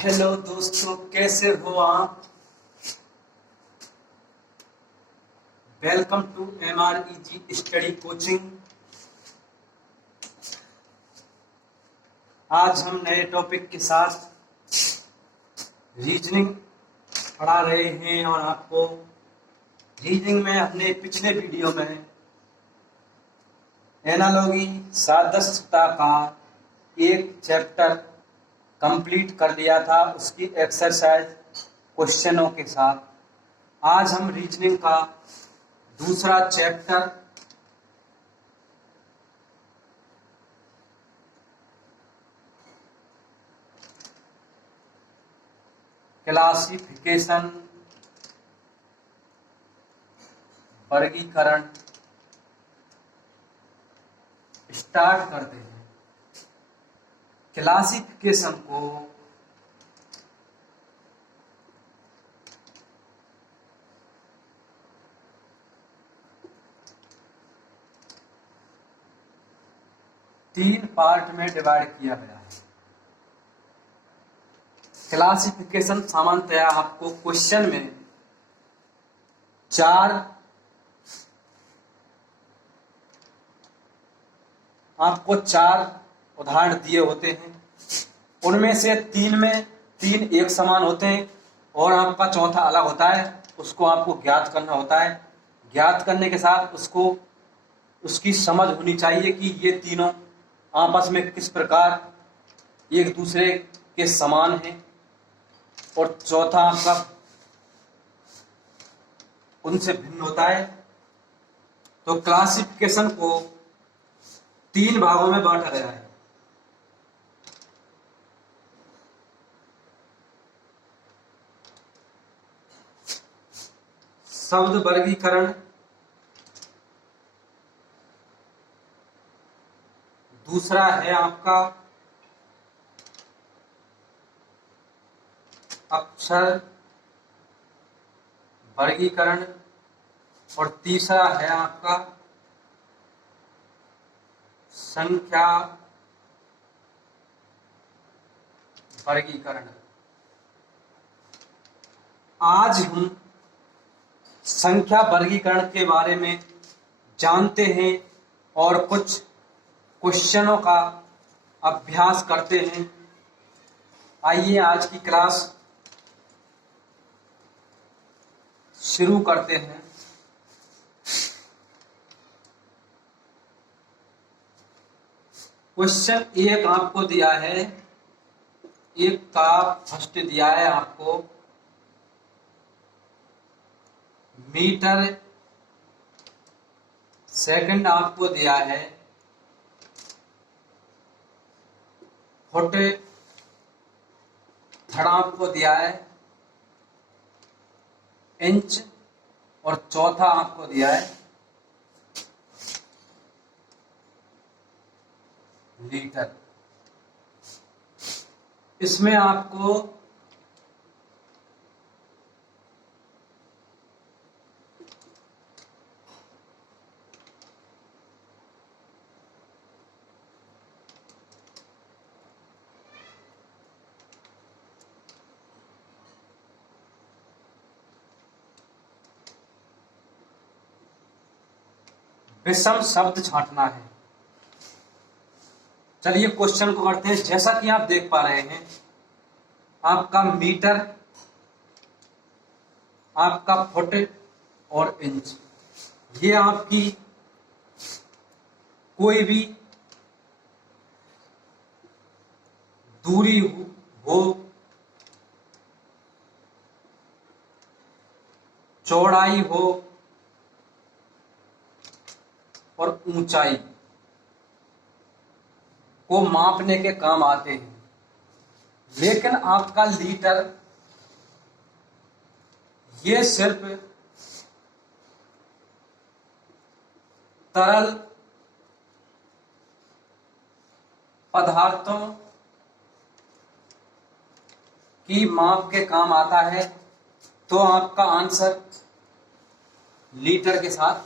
Hello दोस्तों, कैसे हो आप। Welcome to MREG study coaching. आज हम नए टॉपिक के साथ रीजनिंग पढ़ा रहे हैं और आपको रीजनिंग में हमने पिछले वीडियो में एनालॉजी सादृश्यता का एक चैप्टर कंप्लीट कर लिया था, उसकी एक्सरसाइज क्वेश्चनों के साथ। आज हम रीजनिंग का दूसरा चैप्टर क्लासिफिकेशन वर्गीकरण स्टार्ट करते हैं। क्लासिफिकेशन को तीन पार्ट में डिवाइड किया गया है। क्लासिफिकेशन सामान्यतया आपको क्वेश्चन में चार उदाहरण दिए होते हैं। उनमें से तीन एक समान होते हैं और आपका चौथा अलग होता है। उसको आपको ज्ञात करना होता है। ज्ञात करने के साथ उसकी समझ होनी चाहिए कि ये तीनों आपस में किस प्रकार एक दूसरे के समान हैं। और चौथा आपका उनसे भिन्न होता है। तो क्लासिफिकेशन को तीन भागों में बांटा गया है। शब्द वर्गीकरण, दूसरा है आपका अक्षर वर्गीकरण और तीसरा है आपका संख्या वर्गीकरण। आज हम संख्या वर्गीकरण के बारे में जानते हैं और कुछ क्वेश्चनों का अभ्यास करते हैं। आइए आज की क्लास शुरू करते हैं। क्वेश्चन एक आपको दिया है, एक का फर्स्ट दिया है आपको मीटर, सेकंड आपको दिया है फुट, थर्ड आपको दिया है इंच और चौथा आपको दिया है लीटर। इसमें आपको विषम शब्द छांटना है। चलिए क्वेश्चन को करते हैं। जैसा कि आप देख पा रहे हैं, आपका मीटर, आपका फुट और इंच, ये आपकी कोई भी दूरी हो, चौड़ाई हो और ऊंचाई को मापने के काम आते हैं। लेकिन आपका लीटर ये सिर्फ तरल पदार्थों की माप के काम आता है। तो आपका आंसर लीटर के साथ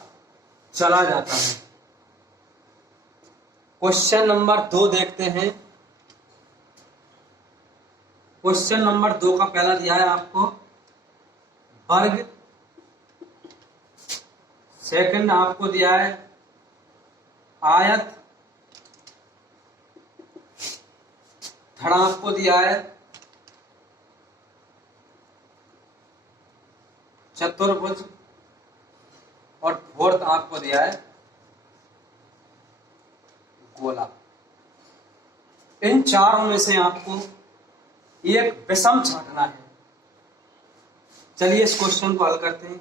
चला जाता है। क्वेश्चन नंबर 2 देखते हैं। क्वेश्चन नंबर 2 का पहला दिया है आपको वर्ग, सेकंड आपको दिया है आयत, थर्ड आपको दिया है चतुर्भुज, और फोर्थ आपको दिया है गोला। इन चारों में से आपको एक विषम छांटना है। चलिए इस क्वेश्चन को हल करते हैं।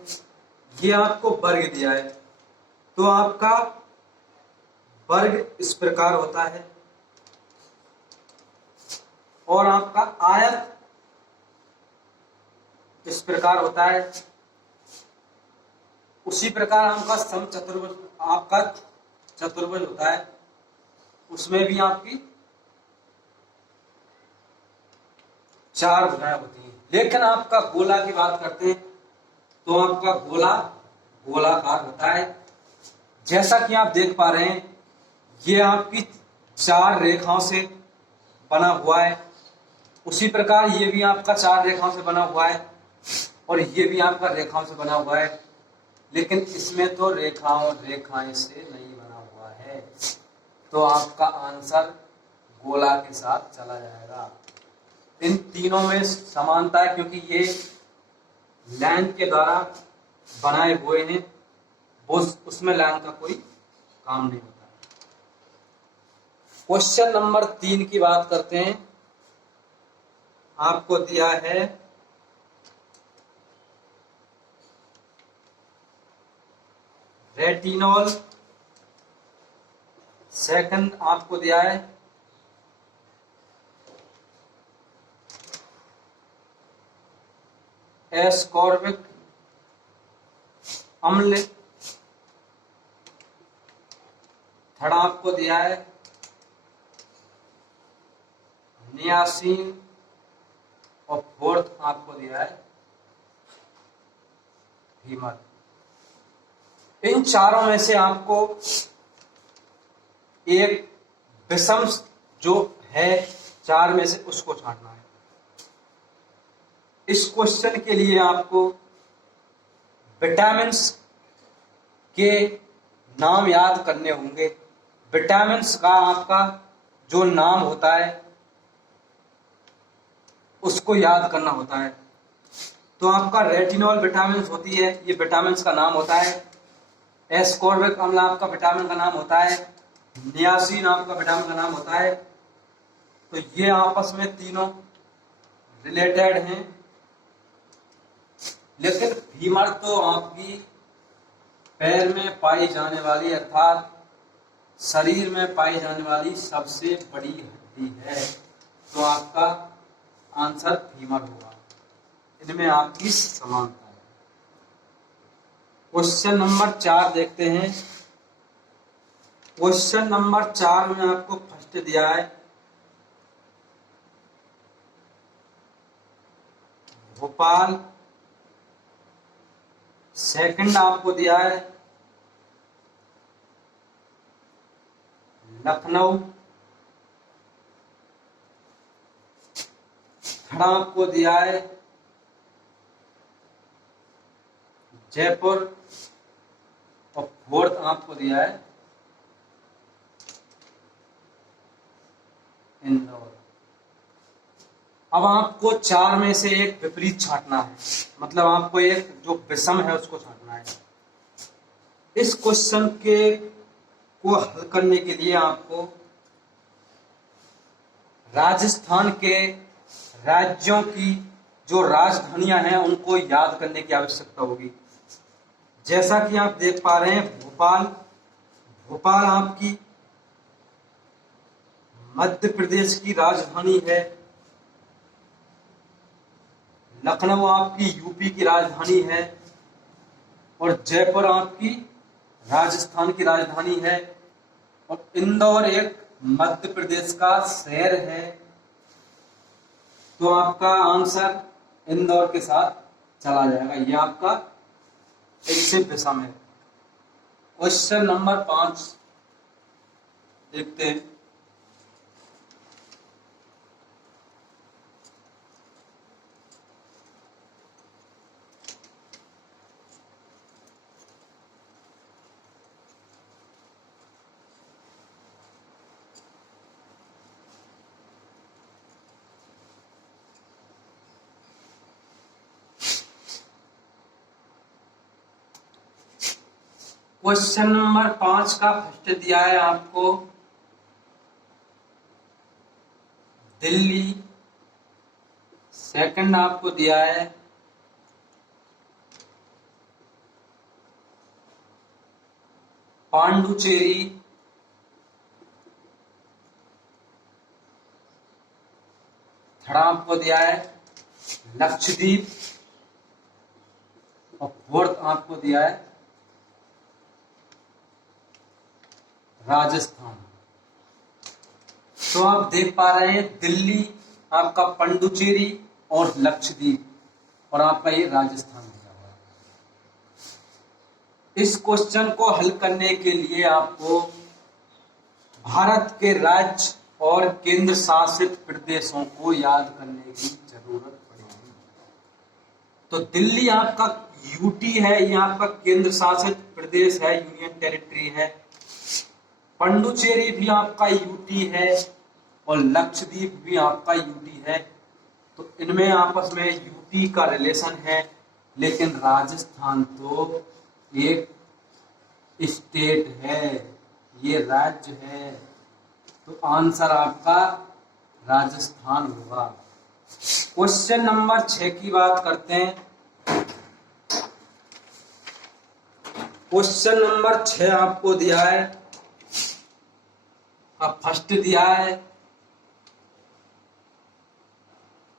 ये आपको वर्ग दिया है, तो आपका वर्ग इस प्रकार होता है, और आपका आयत इस प्रकार होता है। उसी प्रकार आपका समचतुर्भुज, आपका चतुर्भुज होता है, उसमें भी आपकी 4 भुजाएं होती हैं। लेकिन आपका गोला की बात करते हैं तो आपका गोला गोलाकार होता है। जैसा कि आप देख पा रहे हैं, ये आपकी 4 रेखाओं से बना हुआ है। उसी प्रकार ये भी आपका 4 रेखाओं से बना हुआ है, और ये भी आपका रेखाओं से बना हुआ है। लेकिन इसमें तो रेखाएं से नहीं बना हुआ है, तो आपका आंसर गोला के साथ चला जाएगा। इन तीनों में समानता है, क्योंकि ये लाइन के द्वारा बनाए हुए हैं, वो उसमें लाइन का कोई काम नहीं होता। क्वेश्चन नंबर 3 की बात करते हैं। आपको दिया है रेटिनॉल, सेकंड आपको दिया है एस्कॉर्बिक अम्ल, थर्ड आपको दिया है नियासिन, और फोर्थ आपको दिया है हीमर। इन चारों में से आपको एक विषम जो है 4 में से उसको छांटना है। इस क्वेश्चन के लिए आपको विटामिन्स के नाम याद करने होंगे। विटामिन्स का आपका जो नाम होता है उसको याद करना होता है। तो आपका रेटिनॉल विटामिन होती है, ये विटामिन का नाम होता है। एस्कॉर्बिक अम्ल आपका विटामिन का नाम होता है। नियासिन आपका विटामिन का नाम होता है। तो ये आपस में तीनों रिलेटेड हैं। लेकिन फीमर तो आपकी पैर में पाई जाने वाली, अर्थात शरीर में पाई जाने वाली सबसे बड़ी हड्डी है, तो आपका आंसर फीमर होगा। इनमें आपकी समानता है। क्वेश्चन नंबर 4 देखते हैं। क्वेश्चन नंबर 4 में आपको फर्स्ट दिया है भोपाल, सेकंड आपको दिया है लखनऊ, थर्ड आपको दिया है जयपुर, और फोर्थ आपको दिया है इंदौर। अब आपको 4 में से एक विपरीत छांटना है, मतलब आपको एक जो विषम है उसको छांटना है। इस क्वेश्चन के को हल करने के लिए आपको राजस्थान के राज्यों की जो राजधानियां हैं उनको याद करने की आवश्यकता होगी। जैसा कि आप देख पा रहे हैं, भोपाल आपकी मध्य प्रदेश की राजधानी है, लखनऊ आपकी यूपी की राजधानी है, और जयपुर आपकी राजस्थान की राजधानी है, और इंदौर एक मध्य प्रदेश का शहर है। तो आपका आंसर इंदौर के साथ चला जाएगा। यह आपका एक से विषम है। क्वेश्चन नंबर 5 देखते हैं। क्वेश्चन नंबर 5 का फर्स्ट दिया है आपको दिल्ली, सेकंड आपको दिया है पांडुचेरी, थर्ड आपको दिया है लक्षद्वीप और फोर्थ आपको दिया है राजस्थान। तो आप देख पा रहे हैं दिल्ली, आपका पांडुचेरी और लक्षद्वीप और आपका ये राजस्थान दिया हुआ है। इस क्वेश्चन को हल करने के लिए आपको भारत के राज्य और केंद्र शासित प्रदेशों को याद करने की जरूरत पड़ेगी। तो दिल्ली आपका यूटी है, ये आपका केंद्र शासित प्रदेश है, यूनियन टेरिटरी है। पांडुचेरी भी आपका यूटी है और लक्षद्वीप भी आपका यूटी है। तो इनमें आपस में यूटी का रिलेशन है, लेकिन राजस्थान तो एक स्टेट है, ये राज्य है। तो आंसर आपका राजस्थान होगा। क्वेश्चन नंबर 6 की बात करते हैं। क्वेश्चन नंबर 6 आपको दिया है, अब फर्स्ट दिया है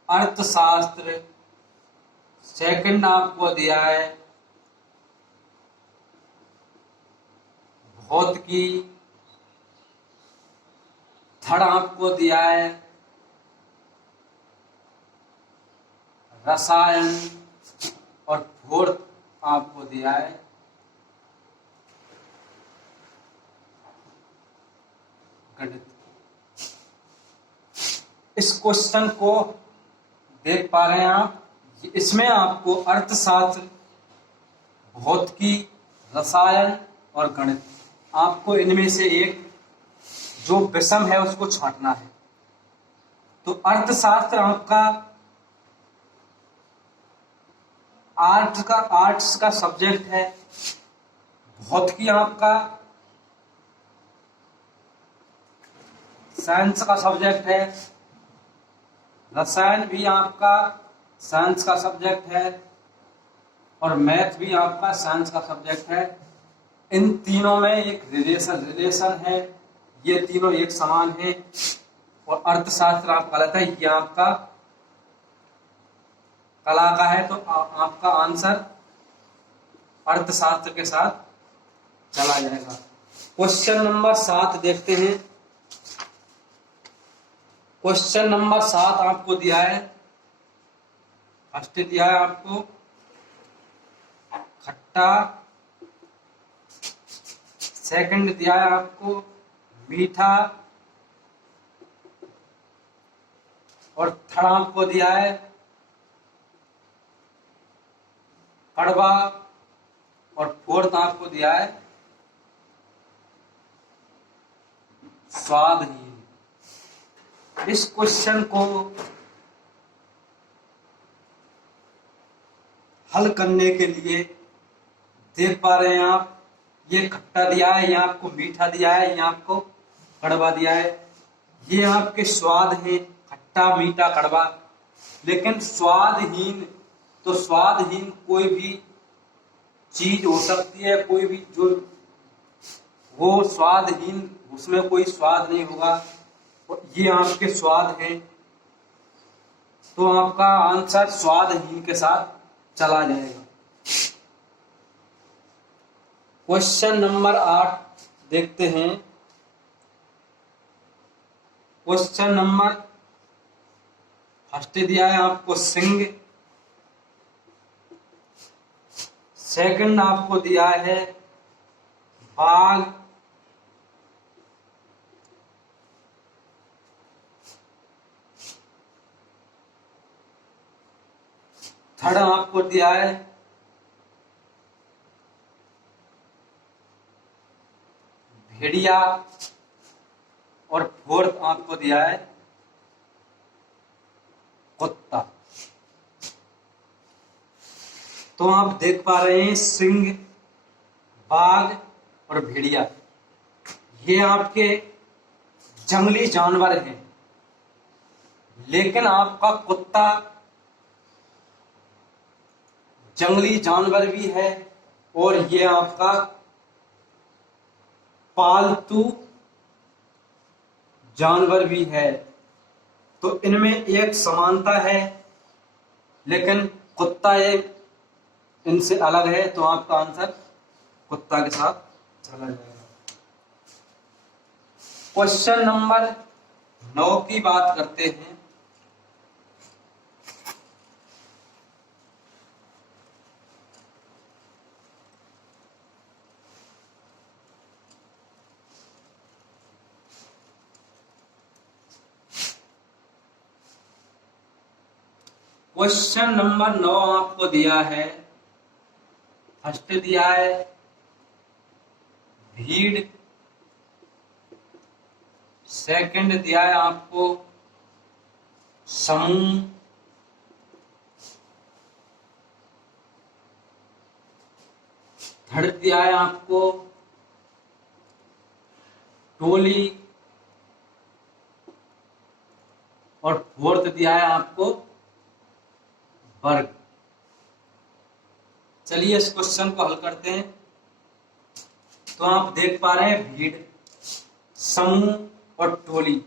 अर्थशास्त्र, सेकंड आपको दिया है भौतिकी, थर्ड आपको दिया है रसायन और फोर्थ आपको दिया है गणित। इस क्वेश्चन को देख पा रहे हैं आप, इसमें आपको अर्थशास्त्र, भौतिकी, रसायन और गणित, आपको इनमें से एक जो विषम है उसको छांटना है। तो अर्थशास्त्र आपका आर्ट्स का सब्जेक्ट है, भौतिकी आपका साइंस का सब्जेक्ट है, रसायन भी आपका साइंस का सब्जेक्ट है और मैथ भी आपका साइंस का सब्जेक्ट है। इन तीनों में एक रिलेशन है, ये तीनों एक समान है। और अर्थशास्त्र आपका लगता है ये आपका कला का है, तो आपका आंसर अर्थशास्त्र के साथ चला जाएगा। क्वेश्चन नंबर 7 देखते हैं। क्वेश्चन नंबर 7 आपको दिया है, फर्स्ट दिया है आपको खट्टा, सेकंड दिया है आपको मीठा और थर्ड आपको दिया है कड़वा और फोर्थ आपको दिया है स्वादहीन। इस क्वेश्चन को हल करने के लिए देख पा रहे हैं आप, ये खट्टा दिया है, ये आपको मीठा दिया है, ये आपको कड़वा दिया है। ये आपके स्वाद है, खट्टा, मीठा, कड़वा। लेकिन स्वादहीन, तो स्वादहीन कोई भी चीज हो सकती है, कोई भी जो वो स्वादहीन, उसमें कोई स्वाद नहीं होगा। ये आपके स्वाद हैं, तो आपका आंसर स्वादहीन के साथ चला जाएगा। क्वेश्चन नंबर 8 देखते हैं। क्वेश्चन नंबर फर्स्ट दिया है आपको सिंह, सेकंड आपको दिया है बाघ, थर्ड आपको दिया है भेड़िया और फोर्थ आपको दिया है कुत्ता। तो आप देख पा रहे हैं सिंह, बाघ, और भेड़िया, ये आपके जंगली जानवर हैं। लेकिन आपका कुत्ता जंगली जानवर भी है और ये आपका पालतू जानवर भी है। तो इनमें एक समानता है, लेकिन कुत्ता एक इनसे अलग है। तो आपका आंसर कुत्ता के साथ चला जाएगा। क्वेश्चन नंबर 9 की बात करते हैं। क्वेश्चन नंबर 9 आपको दिया है, फर्स्ट दिया है भीड़, सेकंड दिया है आपको समूह, थर्ड दिया है आपको टोली और फोर्थ दिया है आपको वर्ग। चलिए इस क्वेश्चन को हल करते हैं। तो आप देख पा रहे हैं भीड़, समूह और टोली,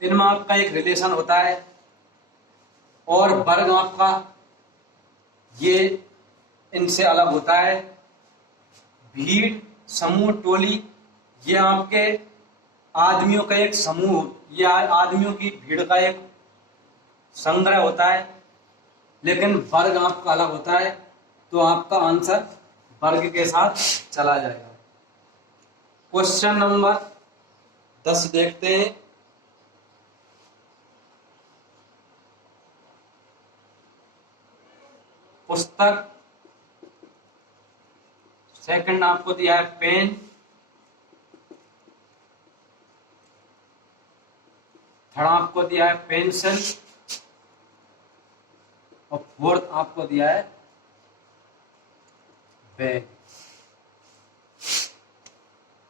इनमें आपका एक रिलेशन होता है। और वर्ग आपका ये इनसे अलग होता है। भीड़, समूह, टोली ये आपके आदमियों का एक समूह, या आदमियों की भीड़ का एक संग्रह होता है। लेकिन वर्ग आपका अलग होता है। तो आपका आंसर वर्ग के साथ चला जाएगा। क्वेश्चन नंबर 10 देखते हैं। पुस्तक, सेकंड आपको दिया है पेन, थर्ड आपको दिया है पेंसिल और फोर्थ आपको दिया है बैग।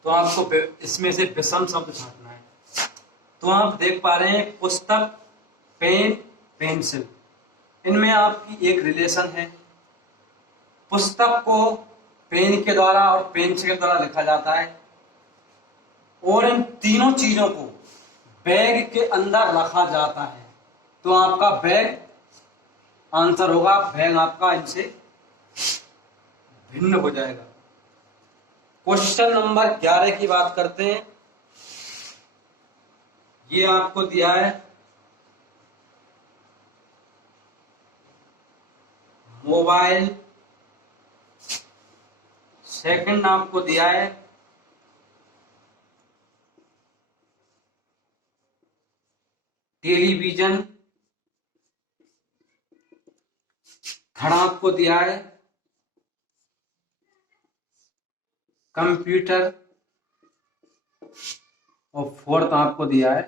तो आपको इसमें से विषम शब्द छांटना है। तो आप देख पा रहे हैं पुस्तक, पेन, पेंसिल, इनमें आपकी एक रिलेशन है। पुस्तक को पेन के द्वारा और पेंसिल के द्वारा लिखा जाता है और इन तीनों चीजों को बैग के अंदर रखा जाता है। तो आपका बैग आंसर होगा, बैग आपका इनसे भिन्न हो जाएगा। क्वेश्चन नंबर 11 की बात करते हैं। ये आपको दिया है मोबाइल, सेकंड आपको दिया है टेलीविजन, थर्ड आपको दिया है कंप्यूटर और फोर्थ आपको दिया है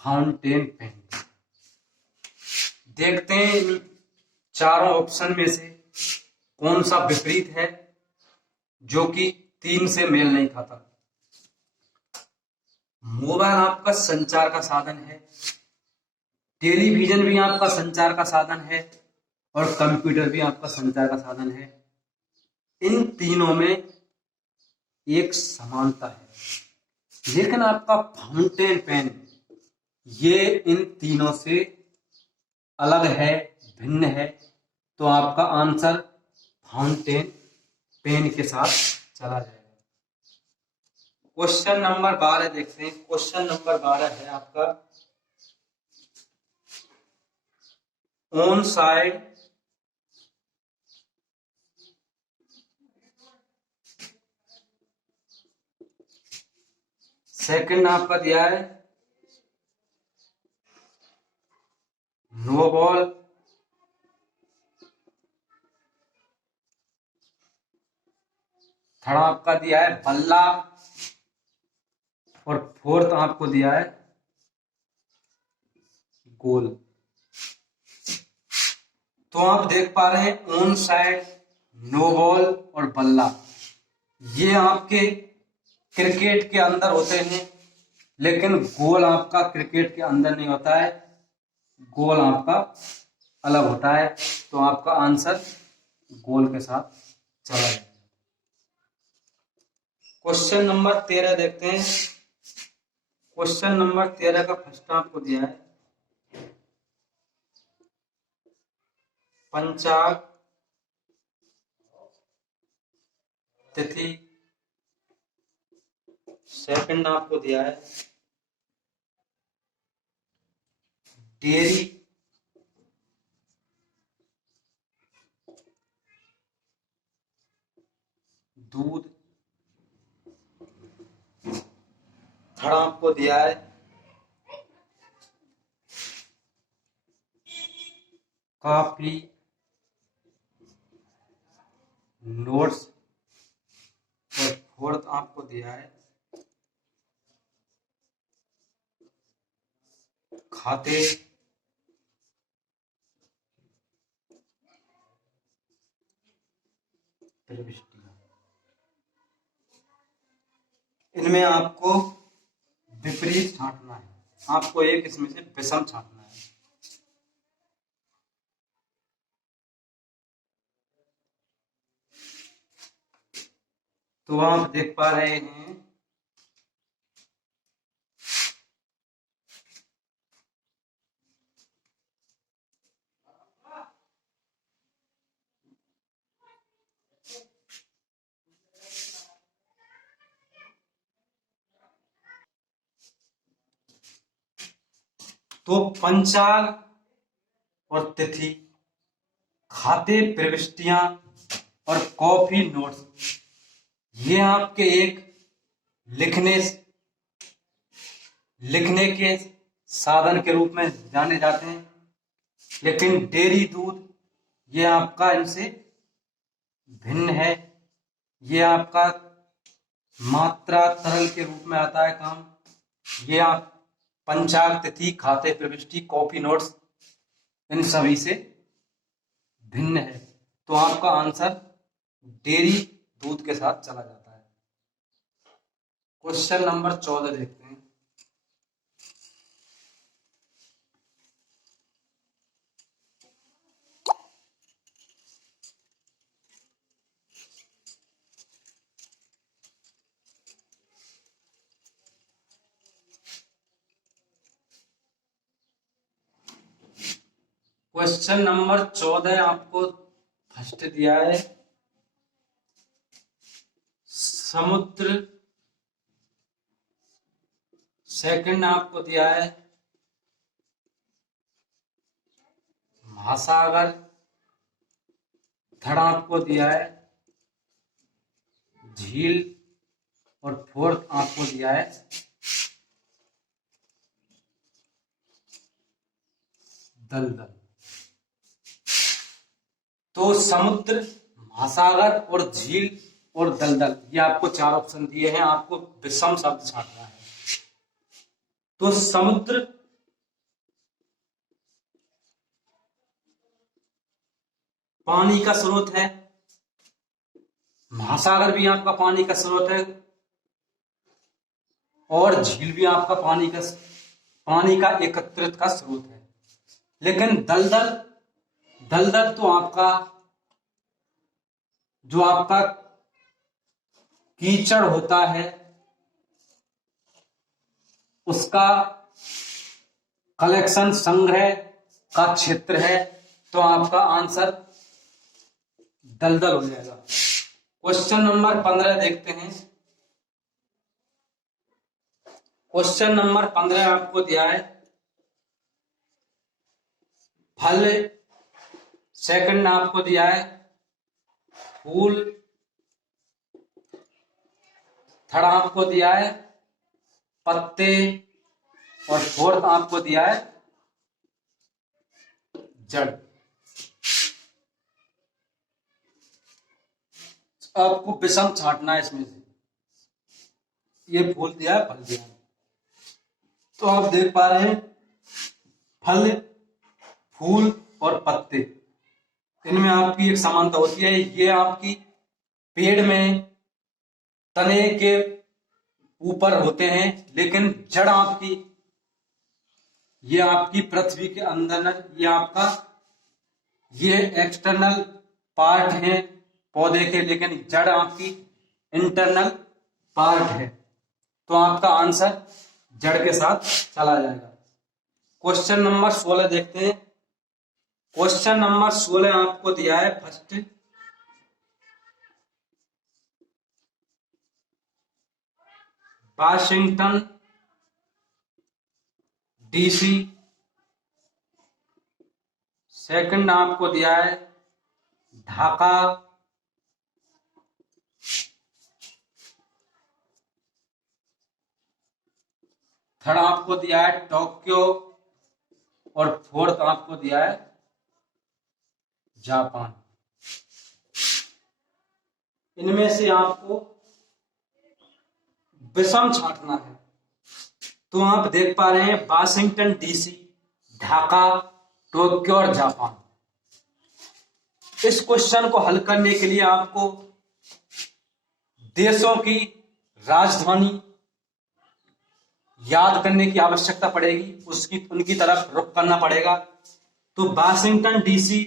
फाउंटेन पेन। देखते हैं इन चारों ऑप्शन में से कौन सा विपरीत है, जो कि 3 से मेल नहीं खाता। मोबाइल आपका संचार का साधन है, टेलीविजन भी आपका संचार का साधन है और कंप्यूटर भी आपका संचार का साधन है। इन तीनों में एक समानता है, लेकिन आपका फाउंटेन पेन ये इन तीनों से अलग है, भिन्न है। तो आपका आंसर फाउंटेन पेन के साथ चला जाएगा। क्वेश्चन नंबर 12 देखते हैं। क्वेश्चन नंबर 12 है आपका ऑन साइड सेकंड आपका दिया है नो बॉल, थर्ड आपका दिया है बल्ला और फोर्थ आपको दिया है गोल। तो आप देख पा रहे हैं ऑन साइड, नो बॉल और बल्ला, ये आपके क्रिकेट के अंदर होते हैं, लेकिन गोल आपका क्रिकेट के अंदर नहीं होता है, गोल आपका अलग होता है। तो आपका आंसर गोल के साथ चला जाएगा। क्वेश्चन नंबर 13 देखते हैं। क्वेश्चन नंबर 13 का फर्स्ट आपको दिया है पंचाग तिथि, सेकंड आपको दिया है डेयरी, दूध, थर्ड आपको दिया है कॉफी, नोट्स और फोर्थ आपको दिया है खाते, प्रविष्टियां। इनमें आपको विपरीत छांटना है, आपको एक इसमें से विषम छांटना है। तो आप देख पा रहे हैं तो पंचांग और तिथि, खाते प्रविष्टियां और कॉफी नोट्स, ये आपके एक लिखने के साधन के रूप में जाने जाते हैं, लेकिन डेयरी दूध ये आपका इनसे भिन्न है। ये आपका मात्रा तरल के रूप में आता है काम। ये आप पंचांग तिथि, खाते प्रविष्टि, कॉफी नोट्स इन सभी से भिन्न है। तो आपका आंसर डेयरी दूध के साथ चला जाता है। क्वेश्चन नंबर 14 देखते हैं। क्वेश्चन नंबर 14 आपको फर्स्ट दिया है समुद्र, सेकंड आपको दिया है महासागर, थर्ड आपको दिया है झील और फोर्थ आपको दिया है दलदल। तो समुद्र, महासागर और झील और दलदल, ये आपको चार ऑप्शन दिए हैं, आपको विषम शब्द छांटना है। तो समुद्र पानी का स्रोत है, महासागर भी आपका पानी का स्रोत है और झील भी आपका पानी का एकत्रित का स्रोत है। लेकिन दलदल तो आपका जो आपका कीचड़ होता है उसका कलेक्शन, संग्रह का क्षेत्र है। तो आपका आंसर दलदल हो जाएगा। क्वेश्चन नंबर 15 देखते हैं। क्वेश्चन नंबर 15 आपको दिया है फल, सेकंड आपको दिया है फूल, थर्ड आपको दिया है पत्ते और फोर्थ आपको दिया है जड़। आपको विषम छांटना है इसमें से, ये फूल दिया है, फल दिया है। तो आप देख पा रहे हैं फल, फूल और पत्ते, इनमें आपकी एक समानता होती है। ये आपकी पेड़ में तने के ऊपर होते हैं, लेकिन जड़ आपकी, ये आपकी पृथ्वी के अंदर, ये आपका, ये एक्सटर्नल पार्ट है पौधे के, लेकिन जड़ आपकी इंटरनल पार्ट है। तो आपका आंसर जड़ के साथ चला जाएगा। क्वेश्चन नंबर 16 देखते हैं। क्वेश्चन नंबर 16 आपको दिया है फर्स्ट, वाशिंगटन डीसी। सेकंड आपको दिया है ढाका। थर्ड आपको दिया है टोक्यो। और फोर्थ आपको दिया है जापान। इनमें से आपको विषम छांटना है। तो आप देख पा रहे हैं वाशिंगटन डीसी, ढाका, टोक्यो और जापान। इस क्वेश्चन को हल करने के लिए आपको देशों की राजधानी याद करने की आवश्यकता पड़ेगी, उनकी तरफ रुख करना पड़ेगा। तो वाशिंगटन डीसी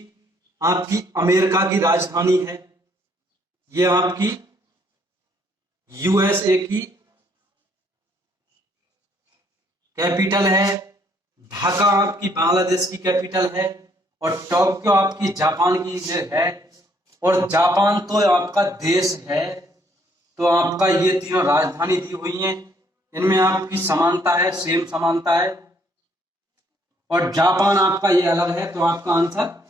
आपकी अमेरिका की राजधानी है, ये आपकी यूएसए की कैपिटल है। ढाका आपकी बांग्लादेश की कैपिटल है। और टोक्यो आपकी जापान की है। और जापान तो आपका देश है। तो आपका ये तीनों राजधानी दी हुई हैं, इनमें आपकी समानता है, सेम समानता है। और जापान आपका ये अलग है, तो आपका आंसर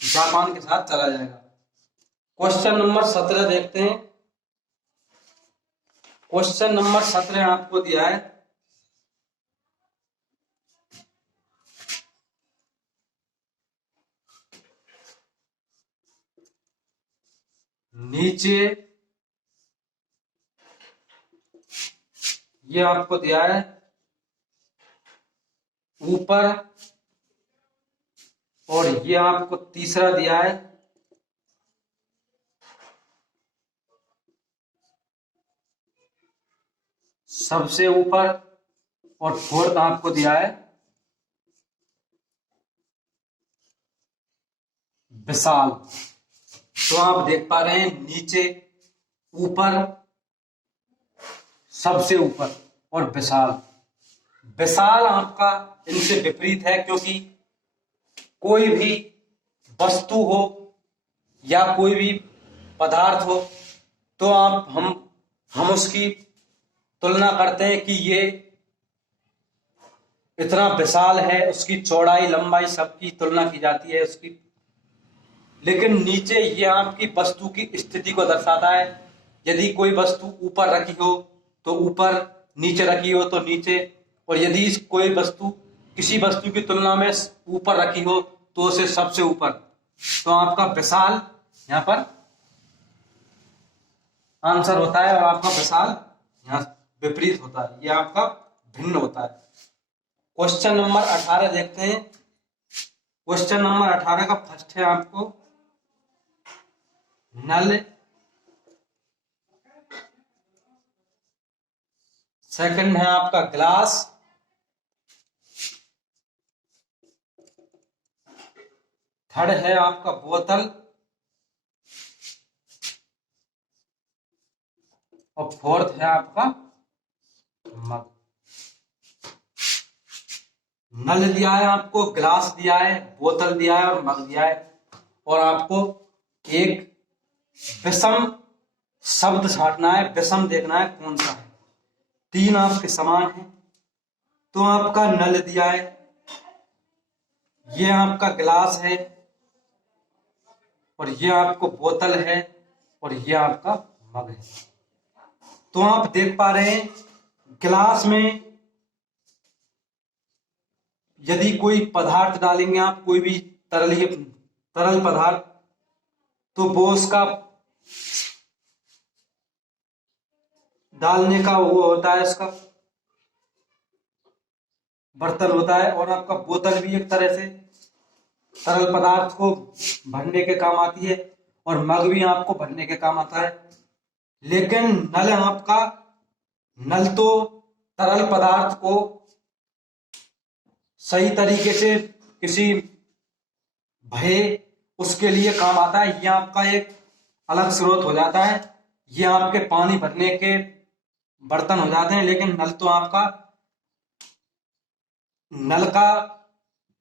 जापान के साथ चला जाएगा। क्वेश्चन नंबर 17 देखते हैं। क्वेश्चन नंबर 17 आपको दिया है नीचे, ये आपको दिया है ऊपर, और ये आपको तीसरा दिया है सबसे ऊपर, और फोर्थ आपको दिया है विशाल। तो आप देख पा रहे हैं नीचे, ऊपर, सबसे ऊपर और विशाल। विशाल आपका इनसे विपरीत है, क्योंकि कोई भी वस्तु हो या कोई भी पदार्थ हो, तो हम उसकी तुलना करते हैं कि ये इतना विशाल है, उसकी चौड़ाई लंबाई सबकी तुलना की जाती है उसकी। लेकिन नीचे ये आपकी वस्तु की स्थिति को दर्शाता है। यदि कोई वस्तु ऊपर रखी हो तो ऊपर, नीचे रखी हो तो नीचे, और यदि कोई वस्तु किसी वस्तु की तुलना में ऊपर रखी हो तो उसे सबसे ऊपर। तो आपका विशाल यहां पर आंसर होता है, और आपका विशाल यहां विपरीत होता है, यह आपका भिन्न होता है। क्वेश्चन नंबर 18 देखते हैं। क्वेश्चन नंबर 18 का फर्स्ट है आपको नल, सेकंड है आपका ग्लास, थर्ड है आपका बोतल, और फोर्थ है आपका मग। नल दिया है आपको, ग्लास दिया है, बोतल दिया है और मग दिया है। और आपको एक विषम शब्द छांटना है, विषम देखना है कौन सा है। तीन आपके समान है। तो आपका नल दिया है, ये आपका गिलास है, और ये आपको बोतल है, और ये आपका मग है। तो आप देख पा रहे हैं गिलास में यदि कोई पदार्थ डालेंगे आप, कोई भी तरल पदार्थ, तो वो उसका डालने का वो होता है, उसका बर्तन होता है। और आपका बोतल भी एक तरह से तरल पदार्थ को भरने के काम आती है, और मग भी आपको भरने के काम आता है। लेकिन नल तो तरल पदार्थ को सही तरीके से किसी भये उसके लिए काम आता है। यह आपका एक अलग स्रोत हो जाता है। ये आपके पानी भरने के बर्तन हो जाते हैं, लेकिन नल तो आपका नल का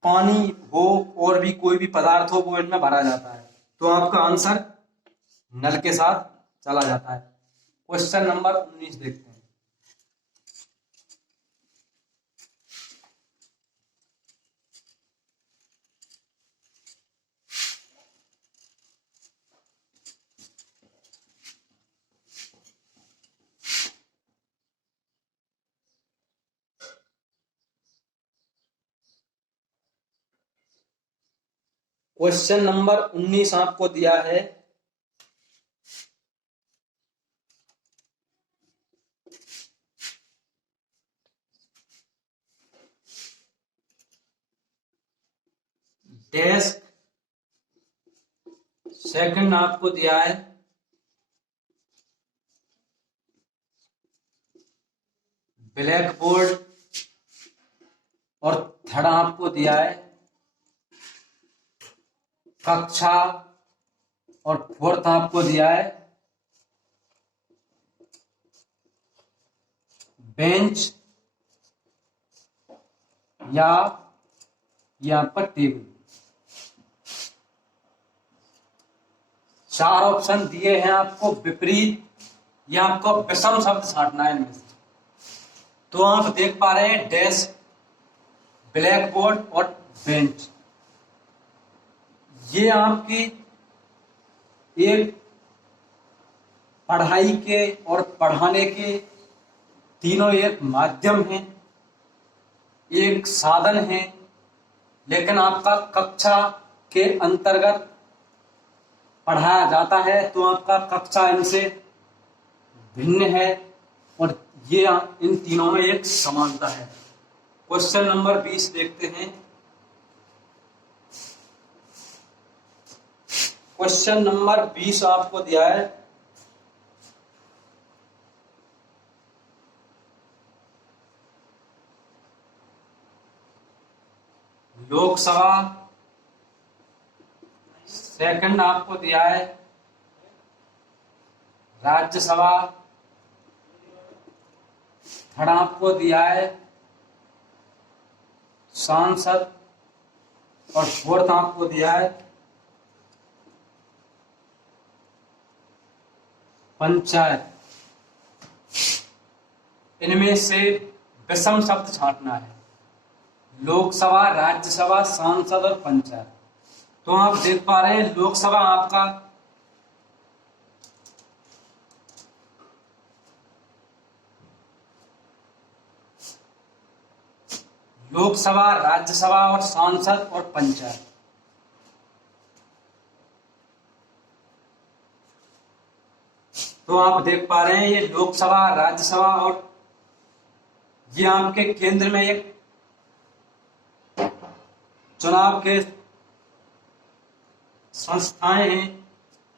पानी हो और भी कोई भी पदार्थ हो वो इनमें भरा जाता है। तो आपका आंसर नल के साथ चला जाता है। क्वेश्चन नंबर 19 देखते हैं। क्वेश्चन नंबर 19 आपको दिया है, डेस्क, सेकंड आपको दिया है ब्लैक बोर्ड, और थर्ड आपको दिया है कक्षा, और फोर्थ आपको दिया है बेंच या यहाँ पर टेबल। चार ऑप्शन दिए हैं आपको विपरीत, या आपको विषम शब्द छांटना है इनमें से। तो आप देख पा रहे हैं डेस्क, ब्लैक बोर्ड और बेंच, ये आपकी एक पढ़ाई के और पढ़ाने के तीनों एक माध्यम है, एक साधन है। लेकिन आपका कक्षा के अंतर्गत पढ़ाया जाता है, तो आपका कक्षा इनसे भिन्न है, और ये इन तीनों में एक समानता है। क्वेश्चन नंबर 20 देखते हैं। क्वेश्चन नंबर 20 आपको दिया है लोकसभा, सेकंड आपको दिया है राज्यसभा, थर्ड आपको दिया है सांसद, और फोर्थ आपको दिया है पंचायत। इनमें से विषम शब्द छांटना है, लोकसभा, राज्यसभा, सांसद और पंचायत। तो आप देख पा रहे हैं लोकसभा आपका लोकसभा, राज्यसभा और सांसद और पंचायत। तो आप देख पा रहे हैं ये लोकसभा, राज्यसभा, और ये आपके केंद्र में एक चुनाव के संस्थाएं हैं,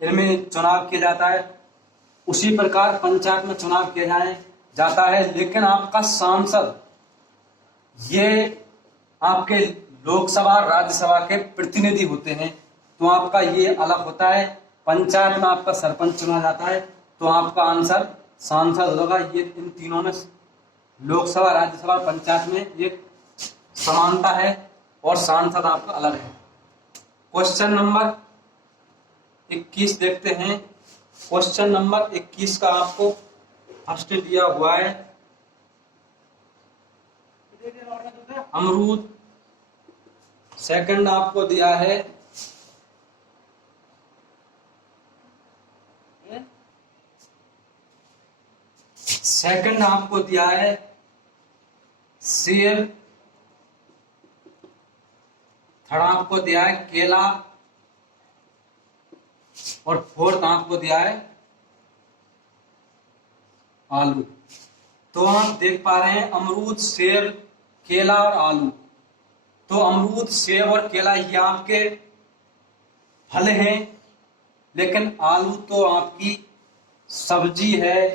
इनमें चुनाव किया जाता है। उसी प्रकार पंचायत में चुनाव किया जाता है। लेकिन आपका सांसद ये आपके लोकसभा, राज्यसभा के प्रतिनिधि होते हैं, तो आपका ये अलग होता है। पंचायत में आपका सरपंच चुना जाता है, तो आपका आंसर सांसद होगा। ये इन तीनों में लोकसभा, राज्यसभा, पंचायत में एक समानता है, और सांसद आपका अलग है। क्वेश्चन नंबर 21 देखते हैं। क्वेश्चन नंबर 21 का आपको फर्स्ट दिया हुआ है अमरूद, सेकंड आपको दिया है सेब, थर्ड आपको दिया है केला, और फोर्थ आपको दिया है आलू। तो आप देख पा रहे हैं अमरूद, सेब, केला और आलू। तो अमरूद, सेब और केला ये आपके फल हैं, लेकिन आलू तो आपकी सब्जी है।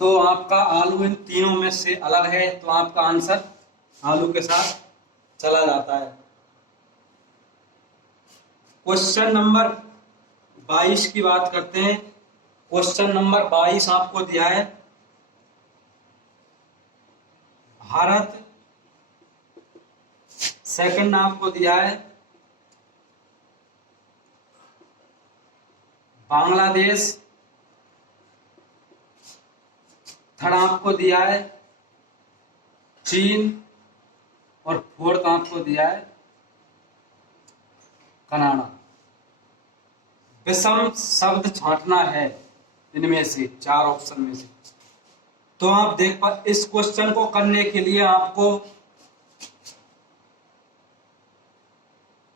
तो आपका आलू इन तीनों में से अलग है, तो आपका आंसर आलू के साथ चला जाता है। क्वेश्चन नंबर 22 की बात करते हैं। क्वेश्चन नंबर 22 आपको दिया है, भारत। सेकंड आपको दिया है बांग्लादेश। थर्ड आपको दिया है चीन और फोर्थ आपको दिया है कनाडा। विषम शब्द छांटना है इनमें से, चार ऑप्शन में से। तो आप देख पा, इस क्वेश्चन को करने के लिए आपको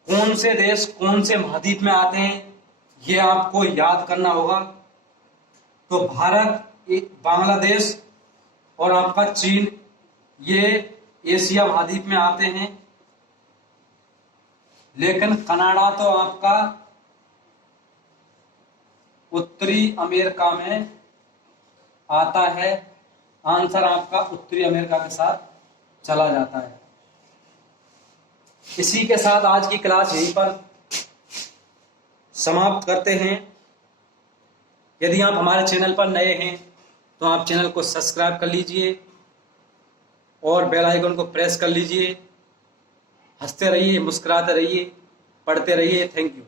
कौन से देश कौन से महाद्वीप में आते हैं ये आपको याद करना होगा। तो भारत, बांग्लादेश और आपका चीन ये एशिया महाद्वीप में आते हैं, लेकिन कनाडा तो आपका उत्तरी अमेरिका में आता है। आंसर आपका उत्तरी अमेरिका के साथ चला जाता है। इसी के साथ आज की क्लास यहीं पर समाप्त करते हैं। यदि आप हमारे चैनल पर नए हैं तो आप चैनल को सब्सक्राइब कर लीजिए और बेल आइकन को प्रेस कर लीजिए। हंसते रहिए, मुस्कुराते रहिए, पढ़ते रहिए। Thank you.